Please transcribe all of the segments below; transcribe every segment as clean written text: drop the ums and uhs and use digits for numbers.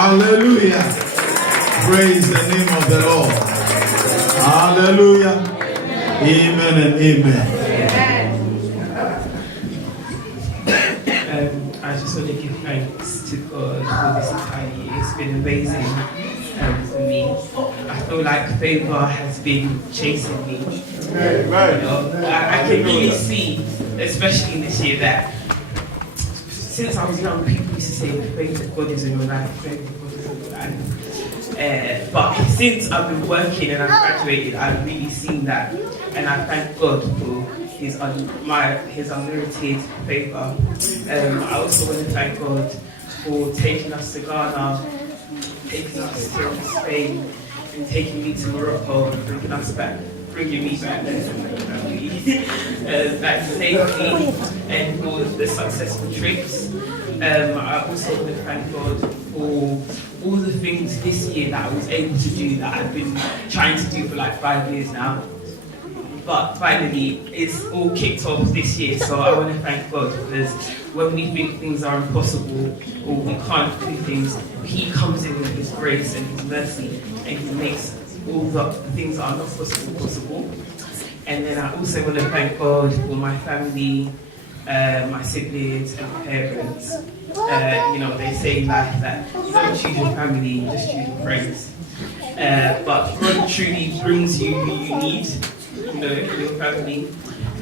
Hallelujah. Praise the name of the Lord. Hallelujah. Amen and amen. I just want to give thanks to God for this entire year. It's been amazing for me. I feel like favor has been chasing me. You know, I can really see, especially in this year, that since I was young, people used to say the favor of God is in your life, the favor of God is in your life. But since I've been working and I've graduated, I've really seen that, and I thank God for His unmerited favor. I also want to thank God for taking us to Ghana, taking us to Spain, and taking me to Morocco, and bringing me back back safely, and for the successful trips. I also want to thank God for all the things this year that I was able to do that I've been trying to do for like 5 years now. But finally, it's all kicked off this year, so I want to thank God, because when we think things are impossible or we can't do things, He comes in with His grace and His mercy, and He makes all the things that are not possible. And then I also want to thank God for my family, my siblings and my parents. You know, they say in life that you don't choose your family, you just choose your friends. But God truly brings you who you need, you know, in your family.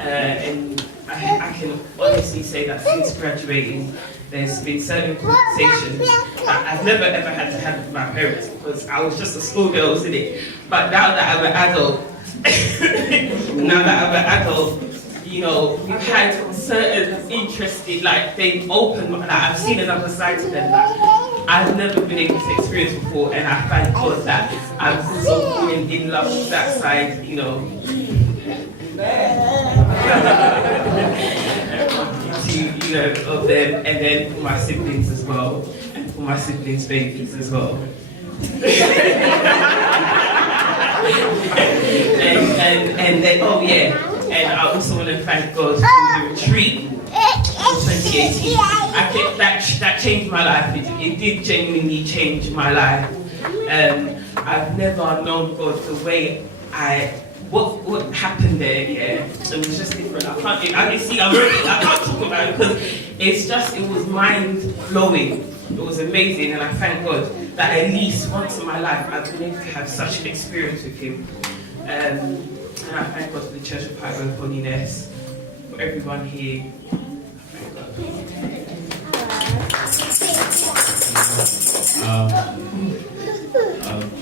And I can honestly say that since graduating, there's been certain conversations that I've never ever had to have with my parents, because I was just a schoolgirl, wasn't it? But now that I'm an adult, you know, we've had certain interesting, like they've opened, like I've seen another side to them that I've never been able to experience before, and I thank God that I'm so falling in love with that side, you know. You know, of them, and then for my siblings as well, and for my siblings' babies as well. and then, oh yeah, and I also want to thank God for the retreat in 2018. I think that changed my life. It did genuinely change my life. I've never known God the way what happened there, yeah, it was just different. I can't talk about it because it was mind-blowing. It was amazing, and I thank God that at least once in my life I've been able to have such an experience with Him. And I thank God for the Church of Power and Holiness, for everyone here.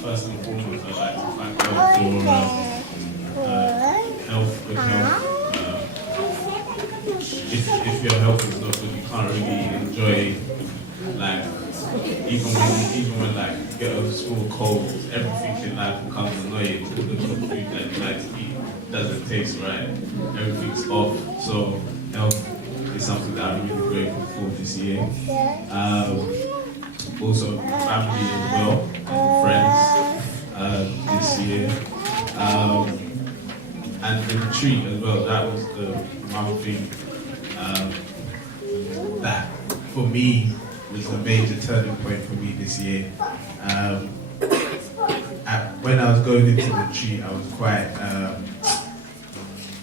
First and foremost, I'd like to thank God for health, good health. If your health is not good, you can't really enjoy life. Even when like you get a small cold, everything in life becomes annoying. All the good food that you like to eat doesn't taste right. Everything's off. So health is something that I'm really grateful for this year. Also family as well, and friends this year. And the retreat as well, that was the one thing that for me was a major turning point for me this year. When I was going into the retreat, I was quite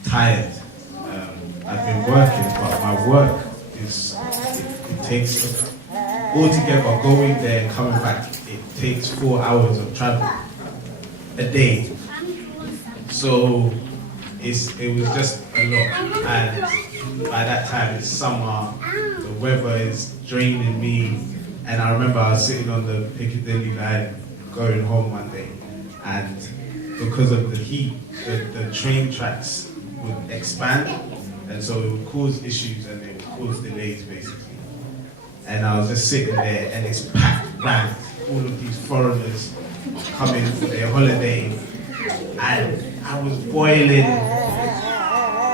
tired. I've been working, but my work it takes, altogether going there and coming back, it takes 4 hours of travel a day. So it was just a lot, and by that time it's summer, the weather is draining me, and I remember I was sitting on the Piccadilly line going home one day, and because of the heat, the train tracks would expand, and so it would cause issues and it would cause delays basically. And I was just sitting there, and it's packed round, all of these foreigners coming for their holiday, and I was boiling,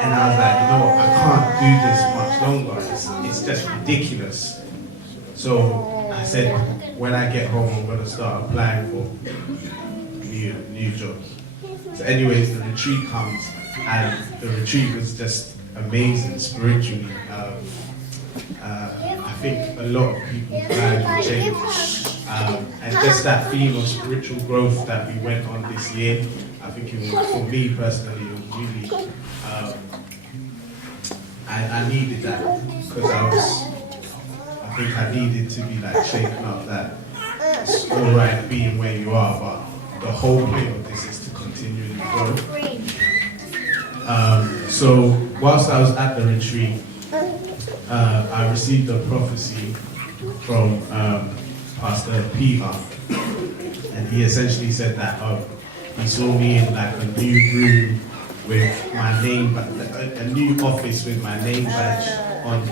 and I was like, you know what, I can't do this much longer, it's just ridiculous. So I said, when I get home, I'm going to start applying for new jobs. So anyways, the retreat comes, and the retreat was just amazing spiritually. I think a lot of people's lives were changed. And just that theme of spiritual growth that we went on this year, I think it was, for me personally, it was really, I needed that, because I think I needed to be like shaken up that it's all right being where you are, but the whole point of this is to continually grow. So whilst I was at the retreat, I received a prophecy from Pastor Peter, and he essentially said that he saw me in like a new room with my name, a new office with my name badge on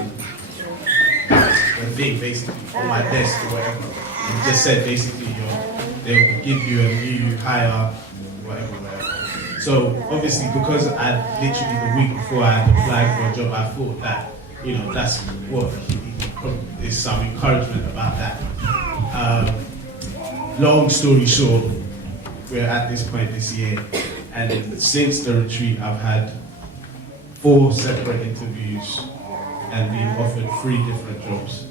the thing, basically, on my desk or whatever. And he just said basically they'll give you a new hire, whatever. So obviously, because I literally the week before I had applied for a job, I thought that, that's what there's some encouragement about that. Long story short, we're at this point this year, and since the retreat, I've had 4 separate interviews and been offered 3 different jobs,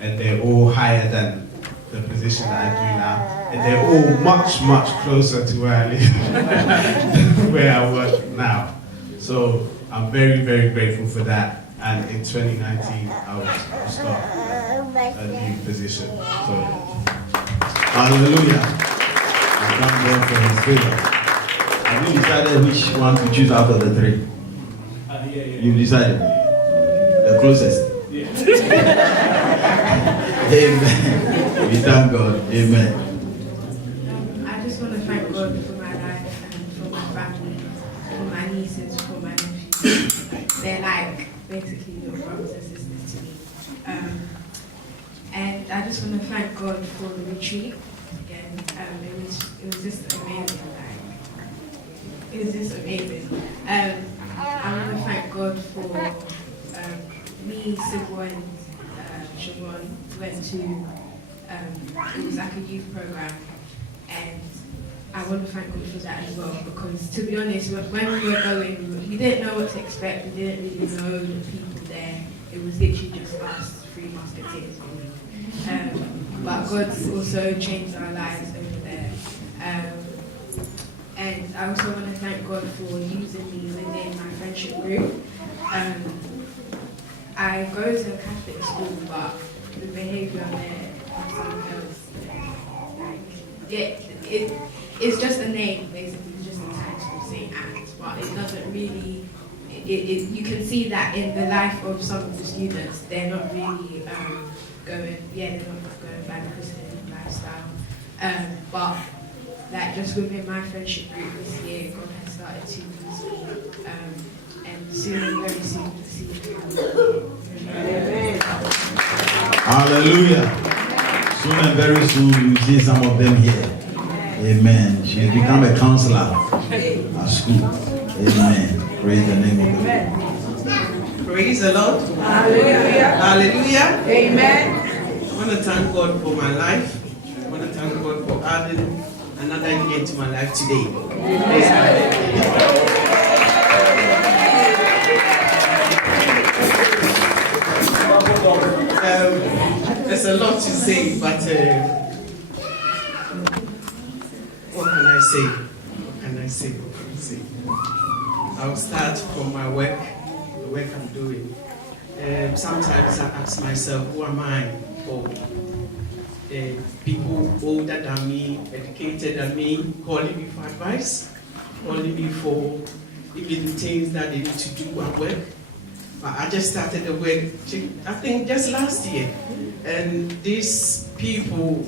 and they're all higher than the position that I do now, and they're all much, much closer to where I live, where I work now. So I'm very, very grateful for that. And in 2019, I'll start a new position. So, hallelujah. I thank God for his favor. Have you decided which one to choose out of the 3? yeah. You've decided? The closest? Yeah. Amen. We thank God. Amen. I just want to thank God for my life and for my family, for my nieces, for my nephews. They're like basically little brothers and sisters to me. And I just want to thank God for the retreat again. It was just amazing. It was just amazing. I want to thank God for me, Sybil, and Siobhan went to. It was like a youth program, and I want to thank God for that as well, because to be honest, when we were going, we didn't know what to expect, we didn't really know the people there. It was literally just us, 3 musketeers. But God's also changed our lives over there. And I also want to thank God for using me within my friendship group. I go to a Catholic school, but the behaviour there, it's just a name, basically, it's just a title, St. Anne's, but it doesn't really, you can see that in the life of some of the students, they're not really going by the Christian lifestyle. But like just within my friendship group this year, God has started to use me, and soon, very soon, to see me. Amen. Hallelujah. Soon and very soon you see some of them here. Amen. She has become a counselor at school. Amen. Praise the name of the Lord. Praise the Lord. Hallelujah. Hallelujah. Amen. I want to thank God for my life. I want to thank God for adding another year to my life today. Praise God. There's a lot to say, but what can I say? I'll start from my work, the work I'm doing. Sometimes I ask myself, who am I for? People older than me, educated than me, calling me for advice, calling me for even the things that they need to do at work. But I just started the work, I think just last year. And these people,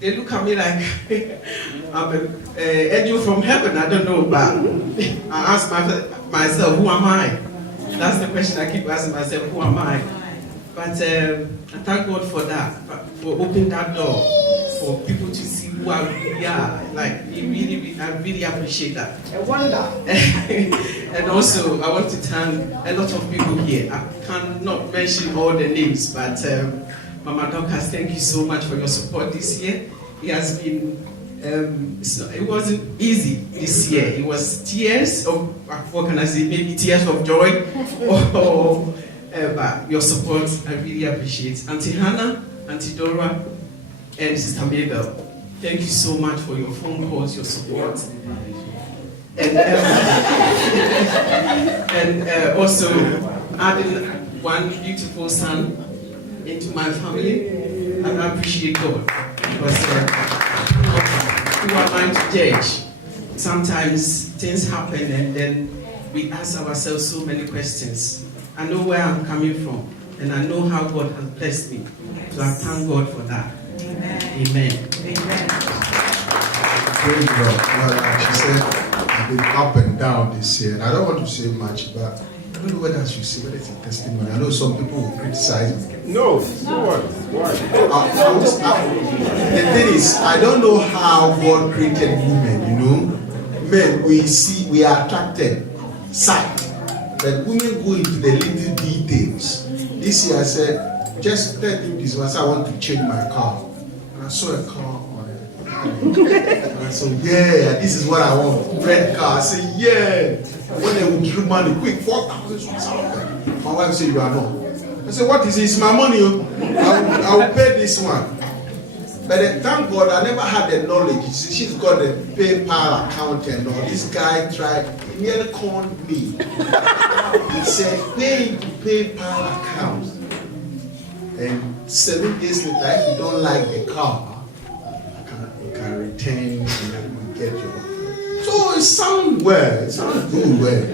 they look at me like I'm an angel from heaven. I don't know, but I ask myself, who am I? That's the question I keep asking myself, who am I? But I thank God for that, for opening that door, for people to see who I really are. Like, I really appreciate that. A wonder. And also, I want to thank a lot of people here. I cannot mention all the names, but Mama Dorcas, thank you so much for your support this year. It has been, it wasn't easy this year. It was tears of, what can I say, maybe tears of joy. But your support, I really appreciate. Auntie Hannah, Auntie Dora, and Sister Mabel. Thank you so much for your phone calls, your support. And also adding one beautiful son into my family. And I appreciate God. Because who am I to judge? Sometimes things happen and then we ask ourselves so many questions. I know where I'm coming from and I know how God has blessed me. So I thank God for that. Amen. Amen. Amen. Praise God. Well, like she said, I've been up and down this year. And I don't want to say much, but I don't know whether I should say whether it's a testimony. I know some people will criticize me. No, why? The thing is, I don't know how God created women, you know. Men, we are attracted, sight. But women go into the little details. This year I said, just tell you this once I want to change my car. And I saw a car on it. And I said, yeah, this is what I want. Red car. I said, yeah. And when they would give money, quick, 4,000. My wife said, you are not. I said, what is it? It's my money. I will pay this one. But thank God I never had the knowledge. She's got the PayPal account and all. This guy tried, he nearly called me. He said, pay to PayPal account. And 7 days later, if you don't like the car, you can return and then you get your. So it sounds well, it sounds good well.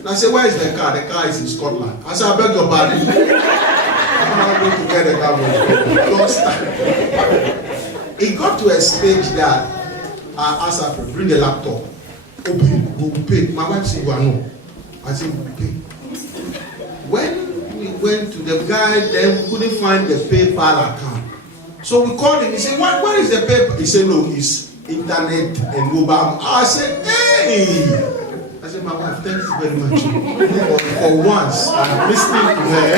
And I said, where is the car? The car is in Scotland. I said, I beg your pardon. I'm not going to get the car. Don't start. It got to a stage that I asked her to bring the laptop. Open, we will pay. My wife said, well, no. I said, we will pay. When we went to the guy, then we couldn't find the PayPal account. So we called him. He said, what is the PayPal? He said, no, it's internet and mobile. I said, hey! I said, my wife, thank you very much. For once, I'm listening to her.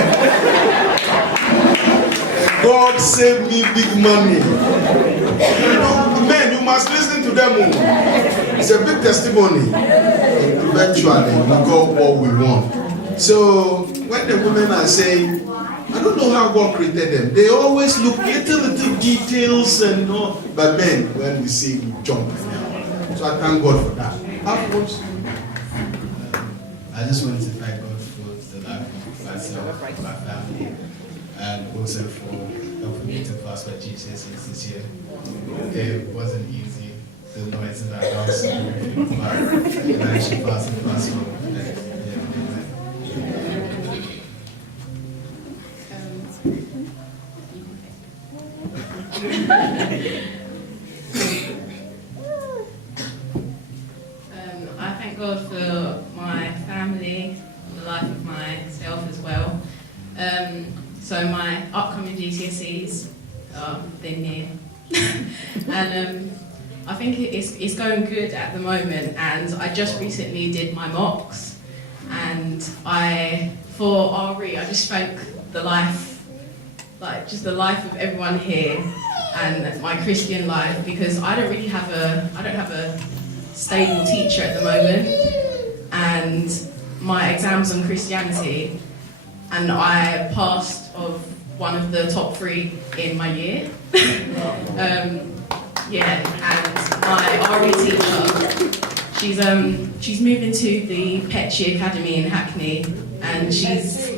God saved me big money. You know, men, you must listen to them. It's a big testimony. And eventually, we got what we want. So, when the women are saying, I don't know how God created them. They always look little details and all. But men, when we see, we jump. So I thank God for that. I just wanted to thank God for the life of myself, my family, and also for helping me to pass my GCSEs this year. It wasn't easy, the noise in that house and everything, but I actually passed the class one. I thank God for my family, the life of myself as well. So my upcoming GCSEs, they're near. And I think it's going good at the moment, and I just recently did my mocks, and for RE, I just thank the life, just the life of everyone here and my Christian life, because I don't have a stable teacher at the moment, and my exams on Christianity, and I passed of one of the top 3 in my year. And my RE teacher, she's moved into the Petchy Academy in Hackney, and she's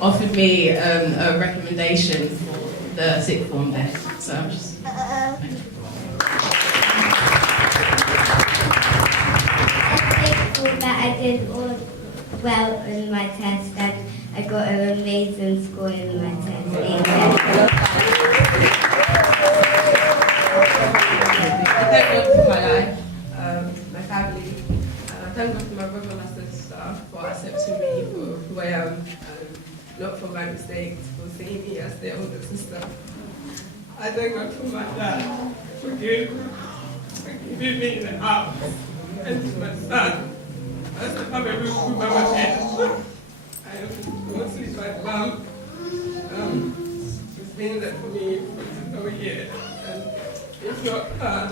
offered me a recommendation for the sixth form there. So I'm just that I did all well in my test, and I got an amazing score in my test. I thank God for my life, my family, and I thank God for my brother and my sister for accepting me for who I am, and not for my mistakes, for seeing me as their older sister. I thank God for my dad, for giving me the house, and to my son. I still have a roof over my head. I am mostly my mom. She's been there for me for 2 years. And if not her,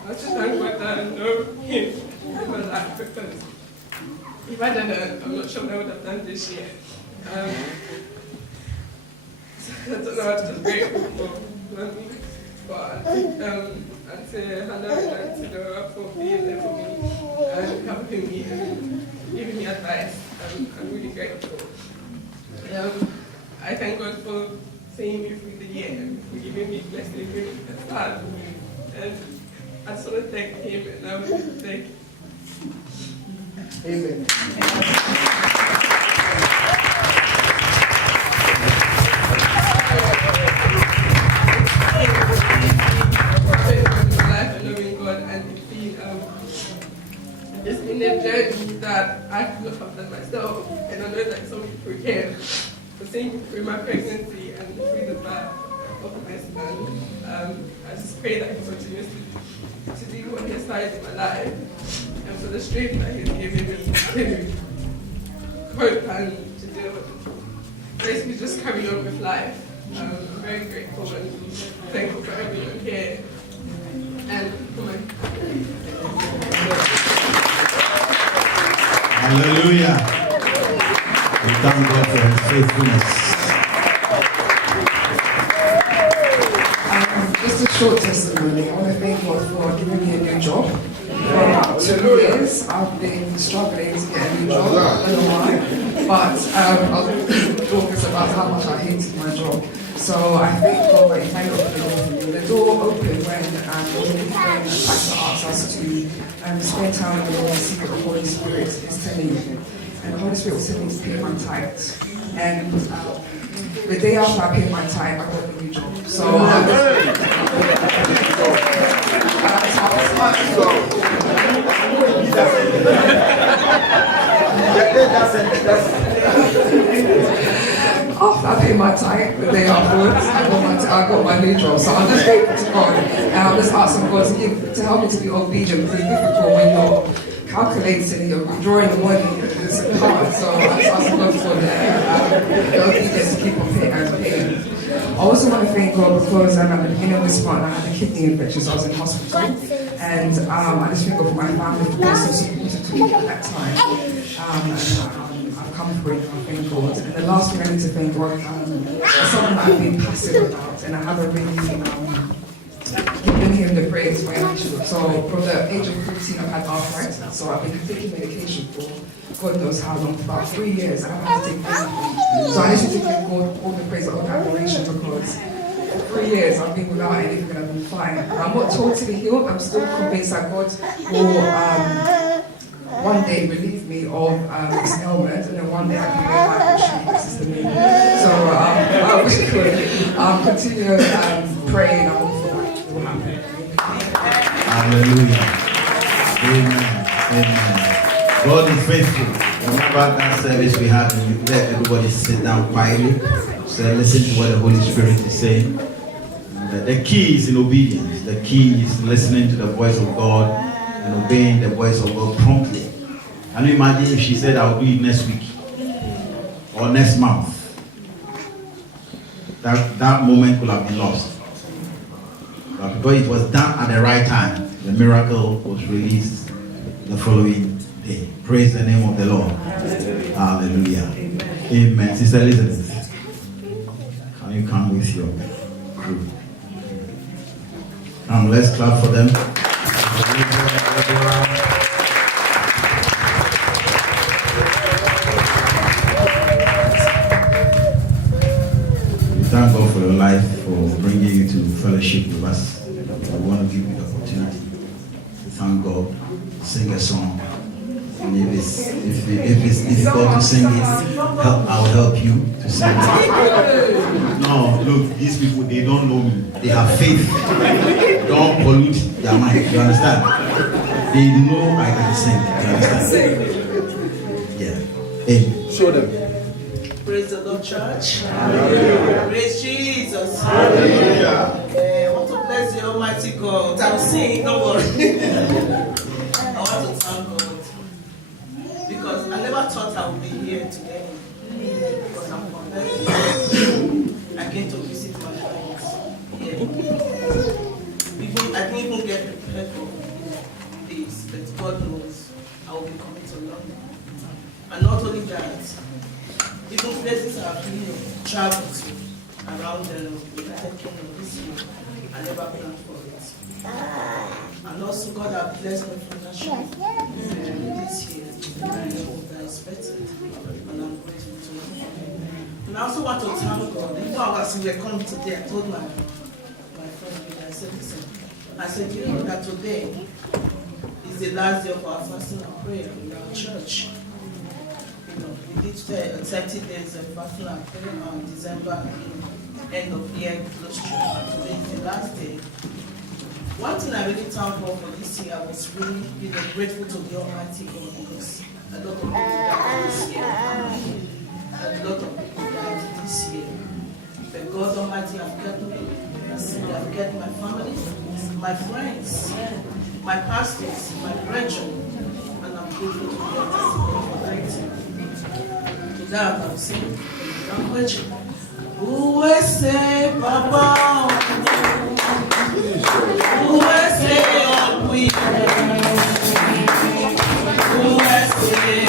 I just thank God that I know him in my life, because if I didn't, I'm not sure I would have done this year. don't know, I'm just grateful for me. But Auntie Hannah and Auntie Dora for being there for me and helping me and giving me advice. I'm really grateful. I thank God for seeing me through the year and for giving me blessing and giving me the start. And I just want to thank him and thank you. Amen. It's been a journey that I could not have done myself, and I know that some people can. For seeing me through my pregnancy and through the birth of my son, I just pray that he continues to do what he has started in my life, and for the strength that he's given me to cope and to deal with. Basically, just carry on with life. I'm very grateful and thankful for everyone here and for my. Hallelujah. We thank God for his faithfulness. Just a short testimony. I want to thank God for giving me a new job. For about 2 years, I've been struggling to get a new job. I don't know why, but I'll talk about how much I hated my job. So I thank God that he kind of opened the door opened when Pastor asked us to spend time with the Lord and see what the Holy Spirit is telling you. And the Holy Spirit was telling me to pay my tithes. And the day after I paid my tithe, I got a new job. So after I paid my tithe, the day afterwards, I got my new job. So I'm just grateful to God, and I'm just asking God to help me to be obedient, because it's difficult when you're calculating and you're drawing the money. It's hard. So I'm just asking God for the obedience to keep on paying. I also want to thank God because at the beginning of this month I had a kidney infection, so I was in hospital, and I just thank God for my family for being so supportive to me at that time. I've come through it, I thank God. And the last thing I need to thank God is something that I've been passive about, and I haven't really given him the praise financially. So from the age of 14 I've had arthritis, so I've been taking medication for God knows how long, for about 3 years. I haven't had to take anything. So I need to give God all the praise and all the adoration, because for 3 years I've been without anything and I've been fine. I'm not totally healed. I'm still convinced that God will one day relieve me of this ailment, and then one day I can go back and this is the name. So I wish I could continue praying. I hope that will happen. Hallelujah. Amen. Amen. God is faithful. Remember that service we had, and you let everybody sit down quietly. So listen to what the Holy Spirit is saying. The key is in obedience. The key is listening to the voice of God and obeying the voice of God promptly. Can you imagine if she said, I'll do it next week or next month? That moment could have been lost. But because it was done at the right time, the miracle was released the following day. Praise the name of the Lord. Hallelujah. Amen. Sister Elizabeth, can you come with your crew? Let's clap for them. We thank God for your life, for bringing you to fellowship with us. We want to give you the opportunity to thank God, sing a song. And if it's difficult to sing it, I'll help you to sing it. No, look, these people, they don't know me. They have faith. Don't pollute their mind. You understand? They know I can sing. You understand? Yeah. Amen. Show them. Praise the Lord, church. Hallelujah. Praise Jesus. Hallelujah. I want to bless the Almighty God. I'm saying, don't worry. I want to thank God. Because I never thought I would be here today. Because I'm connected. I came to visit my friends. Yeah. I didn't even get prepared for this, but God knows I will be coming to London. And not only that, even places I've been traveled to, around the United Kingdom this year. I never planned for it. And also God has blessed me financially this year. I expected. And I'm grateful to Him. And I also want to thank God. Before I was here coming today, I told my friend, I said, listen, I said, you know that today is the last day of our fasting and prayer in our church. You know, we did 30 days of fasting and prayer on December, end of year close to, and today is the last day. One thing I really thank God for this year, I was really grateful to the Almighty God because a lot of people died this year. A lot of people died this year. But God Almighty has kept me. He has kept my family, my friends, my pastors, my brethren, and I'm grateful to the Almighty God. To that I'm saying, language. Who will say, Papa? Who will say, oh, we? Who will say,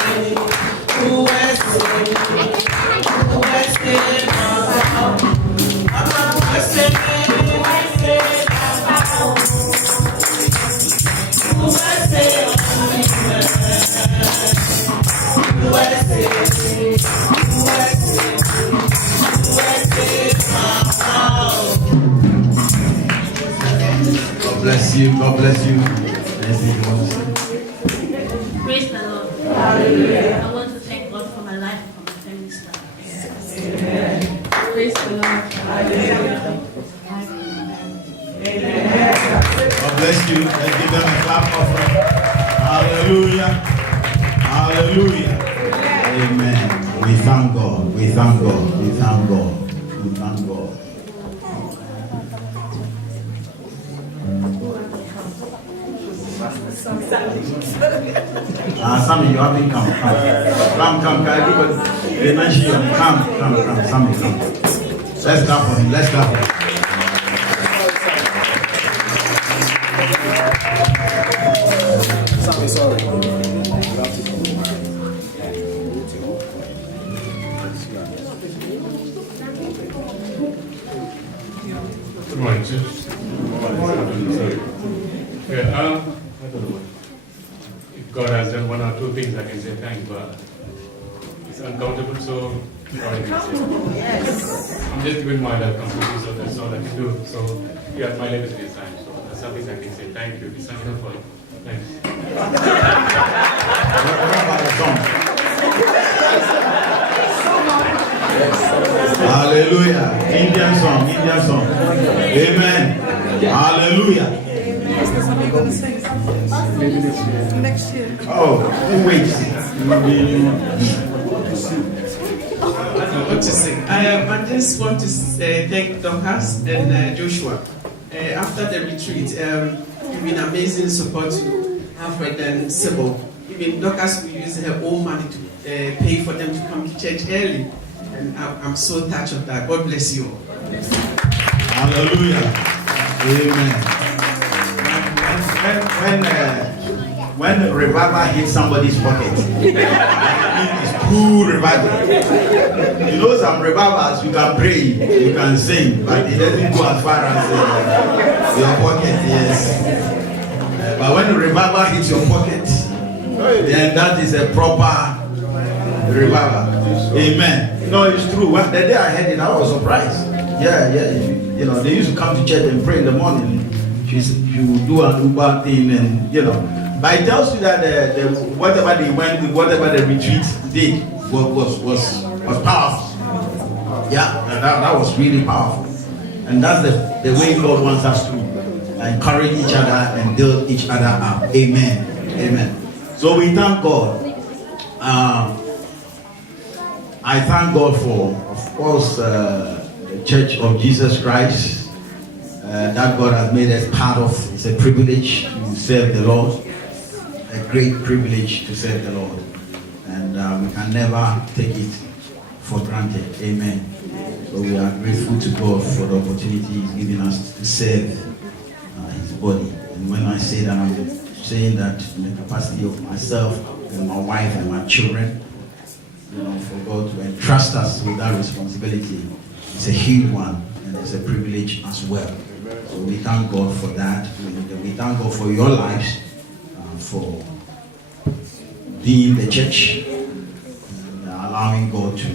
who will say, who will say, Papa? Papa, who will say, who will say, who will say, who will say, God bless you. God bless you. Anything you want to say? Praise the Lord. Hallelujah. I want to thank God for my life and for my family's life. Amen. Praise the Lord. Hallelujah. God bless you. Let's give them a clap offering. Hallelujah. Hallelujah. Amen. We thank God. We thank God. We thank God. We thank God. Sammy, you haven't come. Come, everybody. They mention you. Come, Sammy, come. Let's clap for him. Let's clap for him. Sammy, sorry. Good morning, church. Yeah, if God has done one or two things, I can say thank God. It's uncountable, so I can say. Yes. I'm just giving my life completely, so that's all I can do. So, yeah, my life is this time, so that's something I can say thank you. It's not enough for you. Thanks. Hallelujah. Indian song. Amen. Hallelujah. Next year. Oh, wait. What to say? I just want to thank Dorcas and Joshua. After the retreat, you've been amazing support to Alfred and Sybil. Even Dorcas will use her own money to pay for them to come to church early. And I'm so touched of that. God bless you all. Hallelujah. Amen. When revival hits somebody's pocket, it's true revival. You know, some revivals you can pray, you can sing, but it doesn't go as far as your pocket. Yes. But when the revival hits your pocket, then that is a proper revival. Amen. No, it's true. The day I heard it, I was surprised. Yeah. You know, they used to come to church and pray in the morning. She would do an Uber thing, and you know. But it tells you that whatever they went, whatever the retreat did was powerful. Yeah, that was really powerful. And that's the way God wants us to encourage each other and build each other up. Amen. Amen. So we thank God. I thank God for, of course, the Church of Jesus Christ that God has made us part of. It's a privilege to serve the Lord. A great privilege to serve the Lord. And we can never take it for granted. Amen. So we are grateful to God for the opportunity He's given us to serve His body. And when I say that, I'm saying that in the capacity of myself and my wife and my children, you know, for God to entrust us with that responsibility. It's a huge one, and it's a privilege as well. So we thank God for that. We thank God for your lives, for being the church, and allowing God to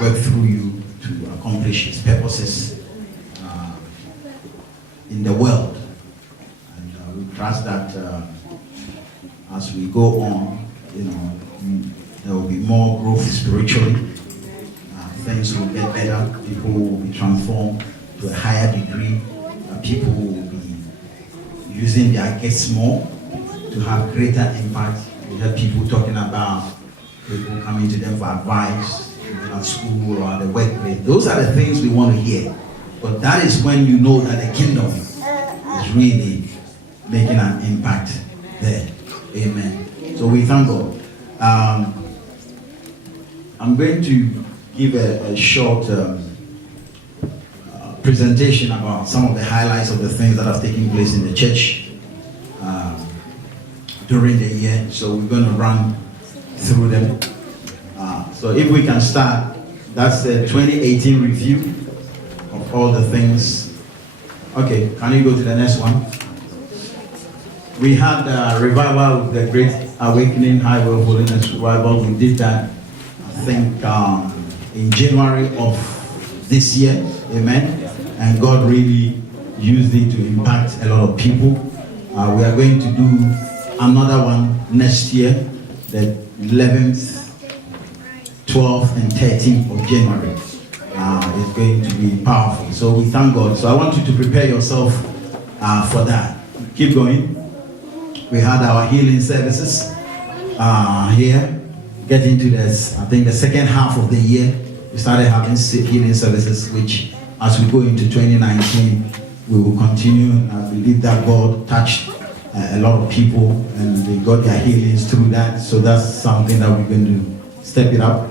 work through you to accomplish His purposes in the world. And we trust that as we go on, there will be more growth spiritually. Things will get better. People will be transformed to a higher degree. People will be using their gifts more to have greater impact. We have people talking about people coming to them for advice at school or at the workplace. Those are the things we want to hear. But that is when you know that the kingdom is really making an impact there. Amen. So we thank God. I'm going to give a short presentation about some of the highlights of the things that have taken place in the church during the year. So we're going to run through them. So if we can start, that's the 2018 review of all the things. Okay, can you go to the next one? We had a revival of the Great Awakening Highway of Holiness Revival. We did that, I think, in January of this year. Amen. And God really used it to impact a lot of people. We are going to do another one next year, the 11th, 12th, and 13th of January. It's going to be powerful. So we thank God. So I want you to prepare yourself for that. Keep going. We had our healing services here. Getting to this, I think the second half of the year, we started having healing services, which as we go into 2019, we will continue. I believe that God touched a lot of people and they got their healings through that. So that's something that we're going to step it up.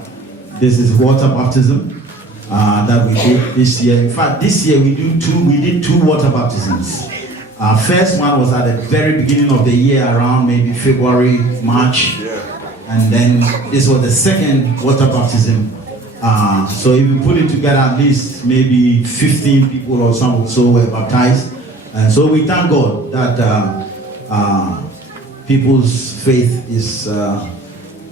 This is water baptism that we did this year. In fact, this year we did two water baptisms. First one was at the very beginning of the year, around maybe February, March. And then this was the second water baptism. So if you put it together, at least maybe 15 people or so were baptized. And so we thank God that people's faith is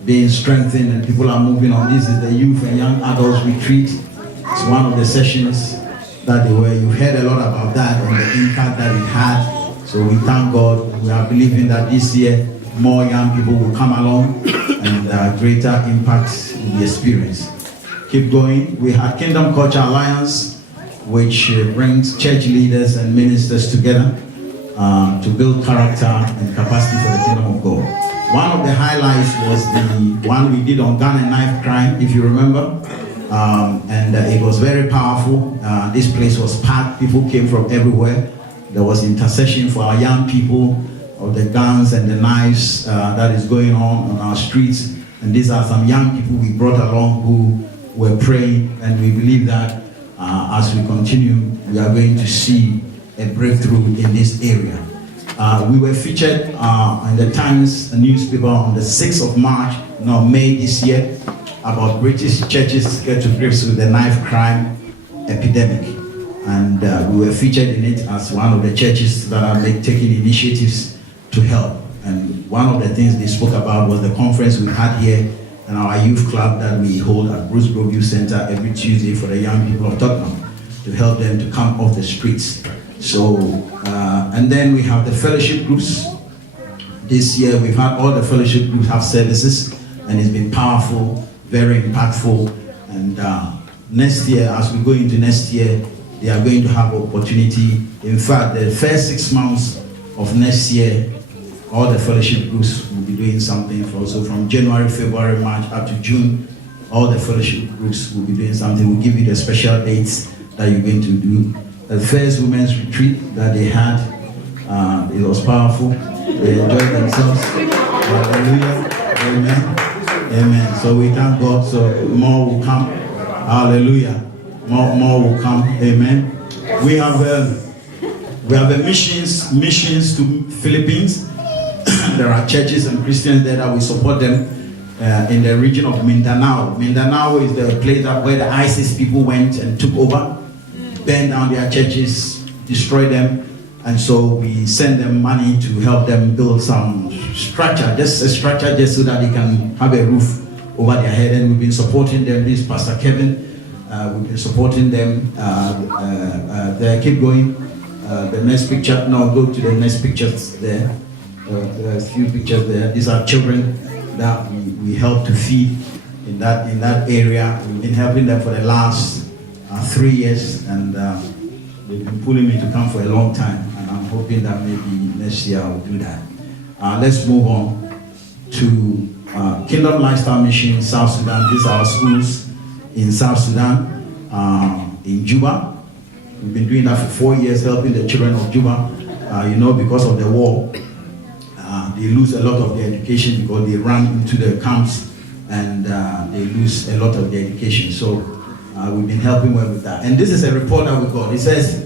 being strengthened and people are moving on. This is the youth and young adults retreat. It's one of the sessions that they were. You heard a lot about that and the impact that it had. So we thank God. We are believing that this year more young people will come along and greater impact will be experienced. Keep going. We had Kingdom Culture Alliance, which brings church leaders and ministers together to build character and capacity for the kingdom of God. One of the highlights was the one we did on gun and knife crime, if you remember. And it was very powerful. This place was packed. People came from everywhere. There was intercession for our young people of the guns and the knives that is going on our streets. And these are some young people we brought along who were praying, and we believe that as we continue, we are going to see a breakthrough in this area. We were featured in the Times newspaper on the 6th of March, May this year, about British churches get to grips with the knife crime epidemic. And we were featured in it as one of the churches that are taking initiatives to help. And one of the things they spoke about was the conference we had here in our youth club that we hold at Bruce Grove Youth Center every Tuesday for the young people of Tottenham to help them to come off the streets. So, and then we have the fellowship groups. This year we've had all the fellowship groups have services, and it's been powerful, very impactful. And next year, as we go into next year, they are going to have opportunity. In fact, the first 6 months of next year, all the fellowship groups will be doing something. So from January, February, March up to June, all the fellowship groups will be doing something. We'll give you the special dates that you're going to do. The first women's retreat that they had, it was powerful. They enjoyed themselves. Hallelujah. Amen. Amen. So we thank God. So more will come. Hallelujah. More will come. Amen. We have a missions to Philippines. There are churches and Christians there that we support them. in the region of Mindanao. Mindanao is the place where the ISIS people went and took over, burned down their churches, destroyed them. And so we send them money to help them build some structure, just a structure just so that they can have a roof over their head. And we've been supporting them. This is Pastor Kevin. We've been supporting them. There, keep going. The next picture. No, go to the next pictures there. There are a few pictures there. These are children that we help to feed in that area. We've been helping them for the last 3 years, and they've been pulling me to come for a long time. And I'm hoping that maybe next year I'll do that. Let's move on to Kingdom Lifestyle Mission South Sudan. These are our schools in South Sudan, in Juba. We've been doing that for 4 years, helping the children of Juba. Because of the war, they lose a lot of their education because they run into the camps, and they lose a lot of their education. So we've been helping them with that. And this is a report that we got. It says,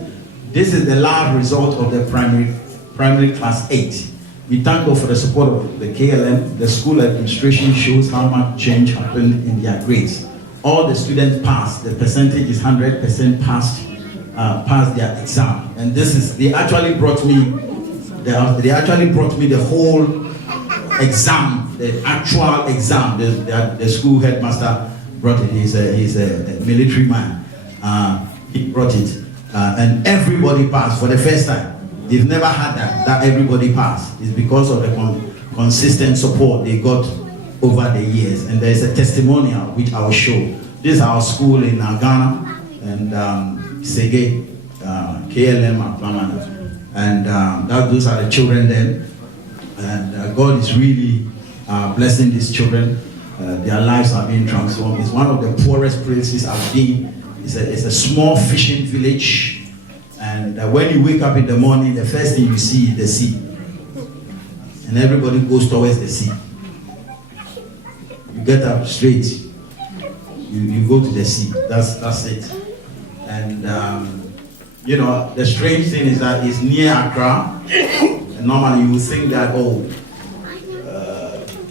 this is the last result of the primary class 8. We thank God for the support of the KLM. The school administration shows how much change happened in their grades. All the students passed. The percentage is 100% passed their exam. And they actually brought me the whole exam, the actual exam. The school headmaster brought it. He's a military man. He brought it. And everybody passed for the first time. They've never had that everybody passed. It's because of the consistent support they got over the years. And there's a testimonial which I will show. This is our school in Ghana, and Sege, KLM, Aplamana. And those are the children then. And God is really blessing these children. Their lives are being transformed. It's one of the poorest places I've been. It's a small fishing village. And when you wake up in the morning, the first thing you see is the sea. And everybody goes towards the sea. You get up straight. You go to the sea. That's it. And the strange thing is that it's near Accra. And normally you would think that,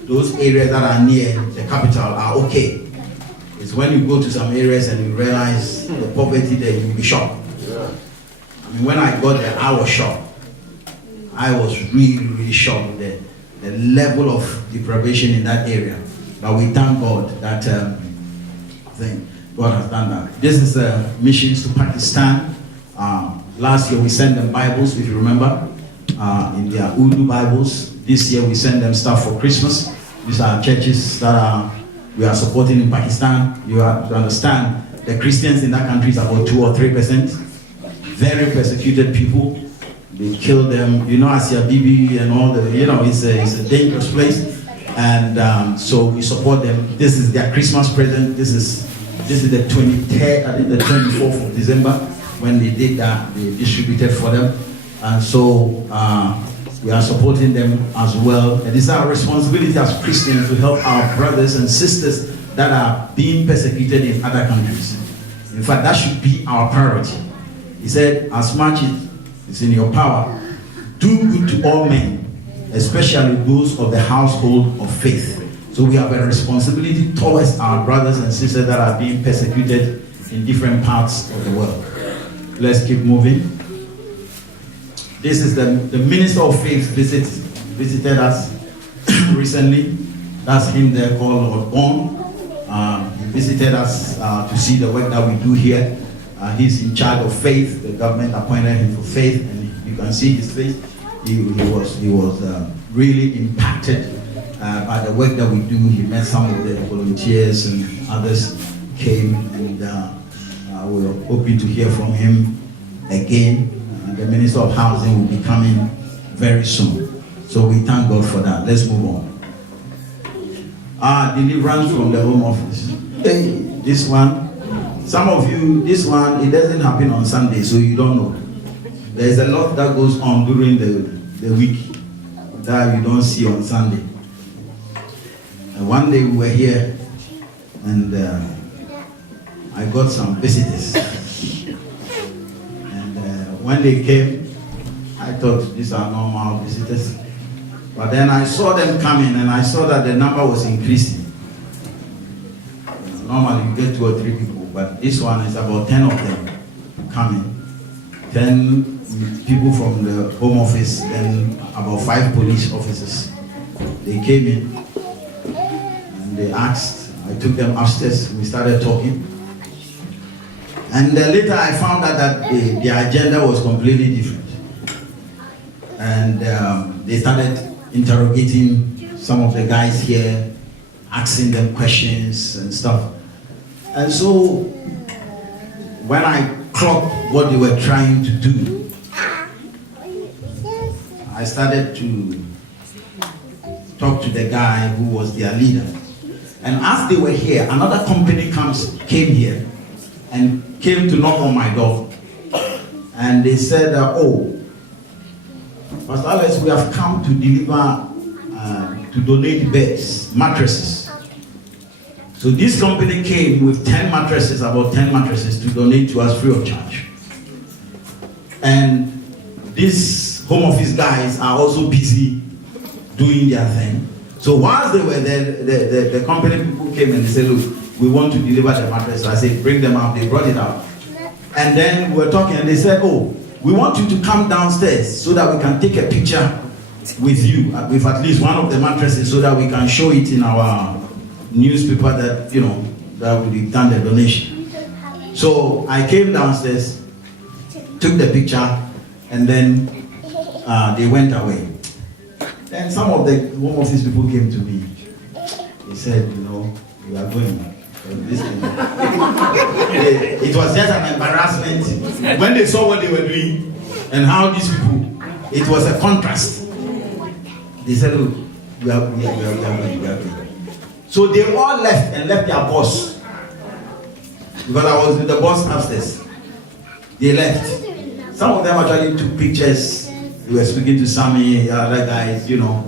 those areas that are near the capital are okay. It's when you go to some areas and you realize the poverty there, you'll be shocked. I mean, when I got there, I was shocked. I was really, really shocked with the level of deprivation in that area. But we thank God that God has done that. This is missions to Pakistan. Last year we sent them Bibles, if you remember, in their Urdu Bibles. This year we send them stuff for Christmas. These are churches that we are supporting in Pakistan. You have to understand, the Christians in that country is about 2 or 3%. Very persecuted people. They kill them. Asia Bibi and all the, it's a dangerous place. And so we support them. This is their Christmas present. This is the 23rd, I think the 24th of December, when they did that, they distributed for them. And so we are supporting them as well. And it's our responsibility as Christians to help our brothers and sisters that are being persecuted in other countries. In fact, that should be our priority. He said, as much as it's in your power, do good to all men, especially those of the household of faith. So we have a responsibility towards our brothers and sisters that are being persecuted in different parts of the world. Let's keep moving. This is the Minister of Faith visited us recently. That's him there called Lord Bond. He visited us to see the work that we do here. He's in charge of faith. The government appointed him for faith, and you can see his face. He was really impacted by the work that we do. He met some of the volunteers, and others came, and we're hoping to hear from him again. The Minister of Housing will be coming very soon. So we thank God for that. Let's move on. Deliverance from the Home Office. Hey, this one. Some of you, this one, it doesn't happen on Sunday, so you don't know. There's a lot that goes on during the week that you don't see on Sunday. And one day we were here, and I got some visitors. And when they came, I thought these are normal visitors. But then I saw them coming, and I saw that the number was increasing. normally you get 2 or 3 people, but this one is about 10 of them coming. 10 people from the Home Office, then about 5 police officers. They came in and they asked, I took them upstairs, we started talking. And later I found out that the agenda was completely different. And they started interrogating some of the guys here, asking them questions and stuff. And so when I clocked what they were trying to do, I started to talk to the guy who was their leader. And as they were here, another company came here and came to knock on my door. And they said, oh, Pastor Alex, we have come to deliver, to donate beds, mattresses. So this company came with 10 mattresses, about 10 mattresses, to donate to us free of charge. And these Home Office guys are also busy doing their thing. So whilst they were there, the company people came and they said, look, we want to deliver the mattress. So I said, bring them out. They brought it out. And then we were talking and they said, oh, we want you to come downstairs so that we can take a picture with you, with at least one of the mattresses, so that we can show it in our newspaper that, you know, that we've done the donation. So I came downstairs, took the picture, and then they went away. Then some of the Home Office people came to me. They said, you know, we are going. It was just an embarrassment when they saw what they were doing and how these people, it was a contrast. They said, look, we are going. So they all left and left their boss, because I was with the boss upstairs. They left. Some of them actually took pictures. They were speaking to Sammy, other guys, you know,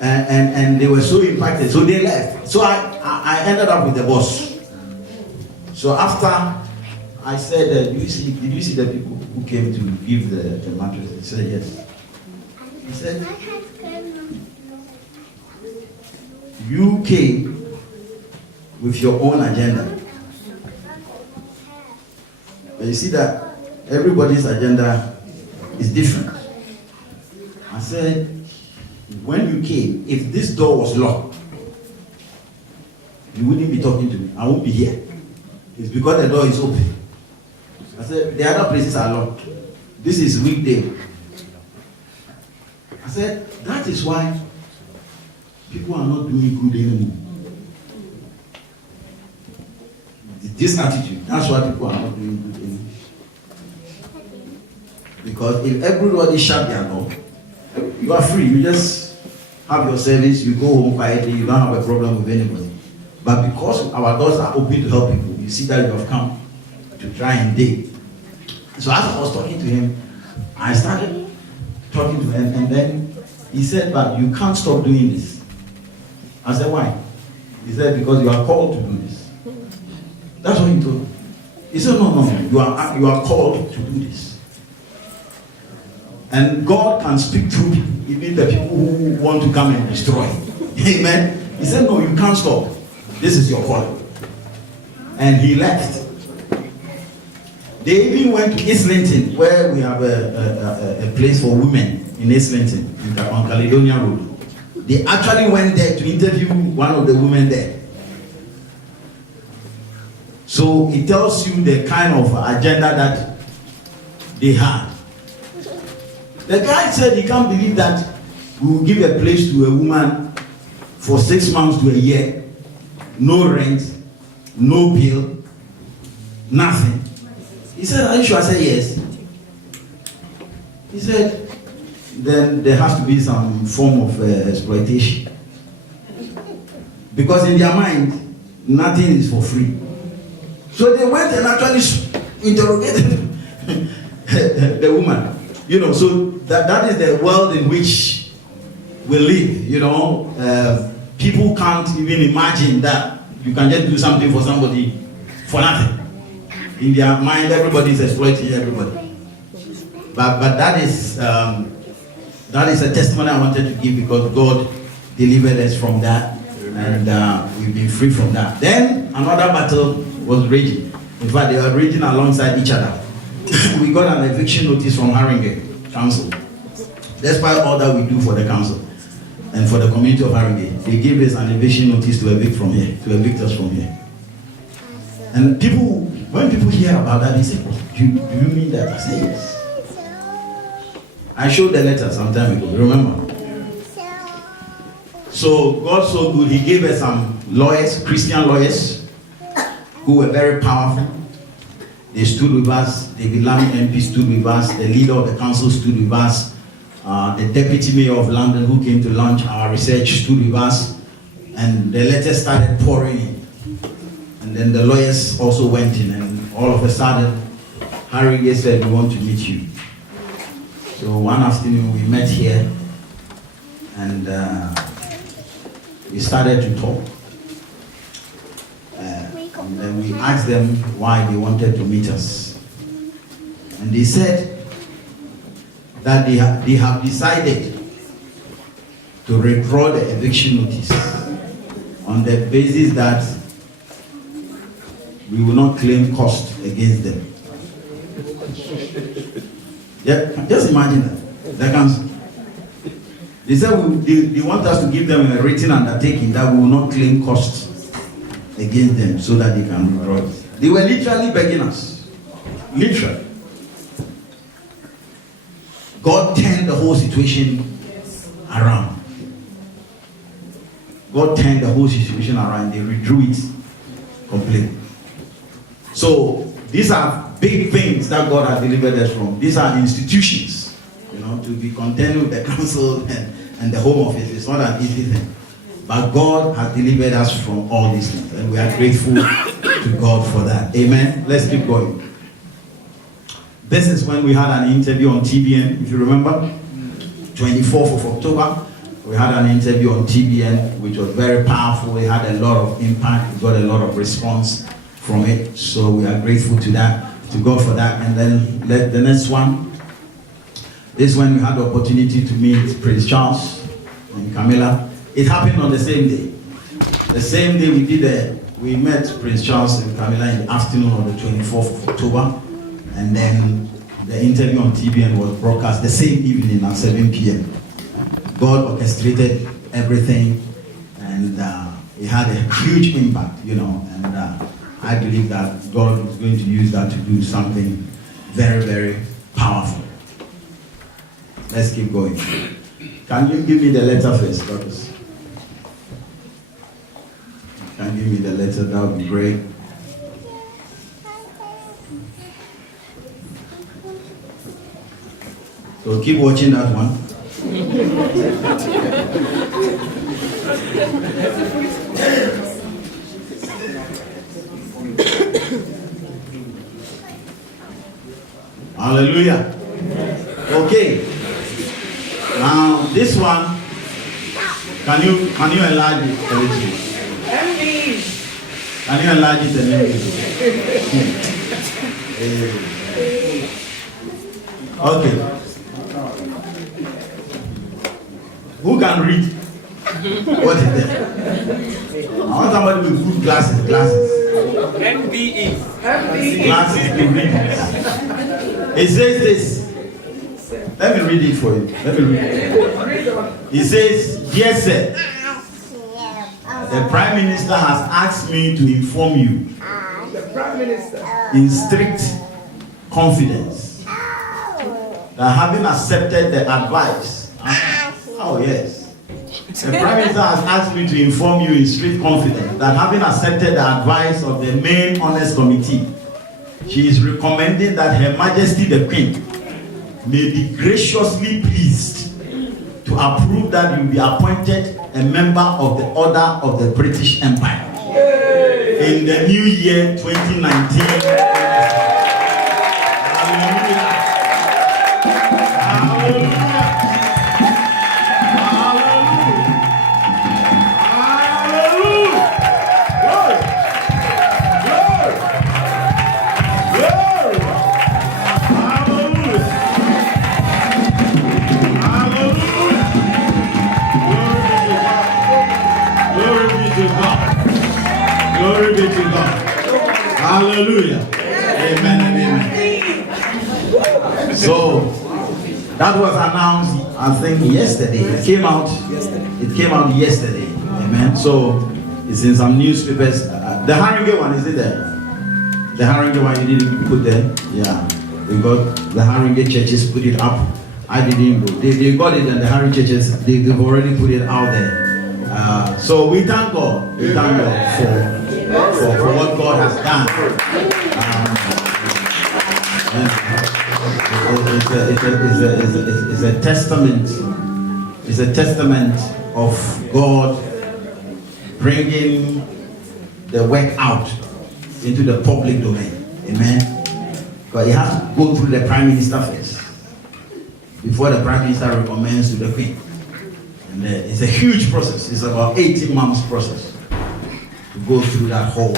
and they were so impacted. So they left. So I ended up with the boss. So after I said, did you see the people who came to give the mattress? He said, yes. He said, you came with your own agenda. But you see that everybody's agenda is different. I said, when you came, if this door was locked, you wouldn't be talking to me. I won't be here. It's because the door is open. I said, the other places are locked. This is weekday. I said, that is why people are not doing good anymore. This attitude, that's why people are not doing good anymore. Because if everybody shut their door, you are free. You just have your service, you go home quietly, you don't have a problem with anybody. But because our doors are open to help people, you see that you have come to try and dig. So as I was talking to him, I started talking to him, and then he said, but you can't stop doing this. I said, why? He said, because you are called to do this. That's what he told me. He said, no, you are called to do this. And God can speak through people, even the people who want to come and destroy. Amen. He said, no, you can't stop. This is your calling. And he left. They even went to Islington, where we have a place for women in Islington, on Caledonia Road. They actually went there to interview one of the women there. So it tells you the kind of agenda that they had. The guy said he can't believe that we will give a place to a woman for 6 months to a year, no rent, no bill, nothing. He said, are you sure? I said, yes. He said, then there has to be some form of exploitation. Because in their mind, nothing is for free. So they went and actually interrogated the woman. You know, so that is the world in which we live, you know. People can't even imagine that you can just do something for somebody for nothing. In their mind, everybody is exploiting everybody. But that is a testimony I wanted to give, because God delivered us from that. And we've been free from that. Then another battle was raging. In fact, they were raging alongside each other. We got an eviction notice from Haringey Council. Despite all that we do for the council and for the community of Haringey, they gave us an eviction notice to evict from here, to evict us from here. And people, when people hear about that, they say, do you mean that? I say, yes. I showed the letter some time ago, remember? So God so good, he gave us some lawyers, Christian lawyers, who were very powerful. They stood with us, the Vilami MP stood with us, the leader of the council stood with us, the deputy mayor of London who came to launch our research stood with us, and the letters started pouring in. And then the lawyers also went in, and all of a sudden, Haringey said, we want to meet you. So one afternoon we met here, and we started to talk. And then we asked them why they wanted to meet us. And they said that they have decided to withdraw the eviction notice on the basis that we will not claim cost against them. Yeah, just imagine that. That comes. They said they want us to give them a written undertaking that we will not claim costs against them so that they can withdraw it. They were literally begging us. Literally. God turned the whole situation around. God turned the whole situation around. They withdrew it completely. So these are big things that God has delivered us from. These are institutions, to be content with the council and the home office. It's not an easy thing. But God has delivered us from all these things. And we are grateful to God for that. Amen. Let's keep going. This is when we had an interview on TBN, if you remember. 24th of October. We had an interview on TBN, which was very powerful. We had a lot of impact. We got a lot of response from it. So we are grateful to God for that. And then the next one. This is when we had the opportunity to meet Prince Charles and Camilla. It happened on the same day. The same day we met Prince Charles and Camilla in the afternoon of the 24th of October. And then the interview on TBN was broadcast the same evening at 7 p.m. God orchestrated everything, and it had a huge impact, and I believe that God is going to use that to do something very, very powerful. Let's keep going. Can you give me the letter first, brothers? Can you give me the letter? That would be great. So keep watching that one. Hallelujah. Okay. Now this one, can you enlarge it a little? Can you enlarge it a little? Okay. Who can read? What is that? I want somebody with good glasses. MBE. Glasses to read. It says this. Let me read it for you. It says, "Dear sir, the Prime Minister has asked me to inform you in strict confidence that having accepted the advice." Oh yes. The Prime Minister has asked me to inform you in strict confidence that having accepted the advice of the main honest committee, she is recommending that Her Majesty the Queen may be graciously pleased to approve that you be appointed a member of the Order of the British Empire in the new year 2019. Glory be So that was announced, I think, yesterday. It came out yesterday. Amen. So it's in some newspapers. The Haringey one, is it there? The Haringey one you didn't put there? Yeah. We got the Haringey churches put it up. I didn't go. They got it, and the Haringey churches, they've already put it out there. So we thank God. We thank God for what God has done. It's a testament. It's a testament of God bringing the work out into the public domain. Amen. But it has to go through the Prime Minister first before the Prime Minister recommends to the Queen. And it's a huge process. It's about 18 months process to go through that whole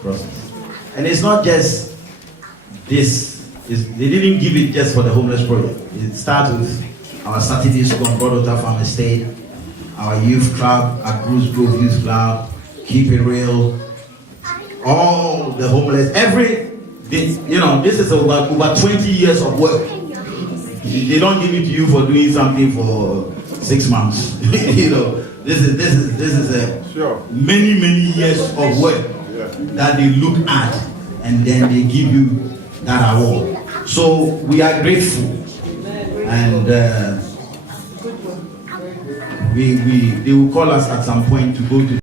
process. And it's not just this. They didn't give it just for the homeless project. It starts with our Saturday school on Broadwater Farm Estate, our youth club, our Bruce Grove Youth Club, Keep It Real, all the homeless, this is over 20 years of work. They don't give it to you for doing something for 6 months. This is many years of work that they look at, and then they give you that award. So we are grateful, and they will call us at some point to go to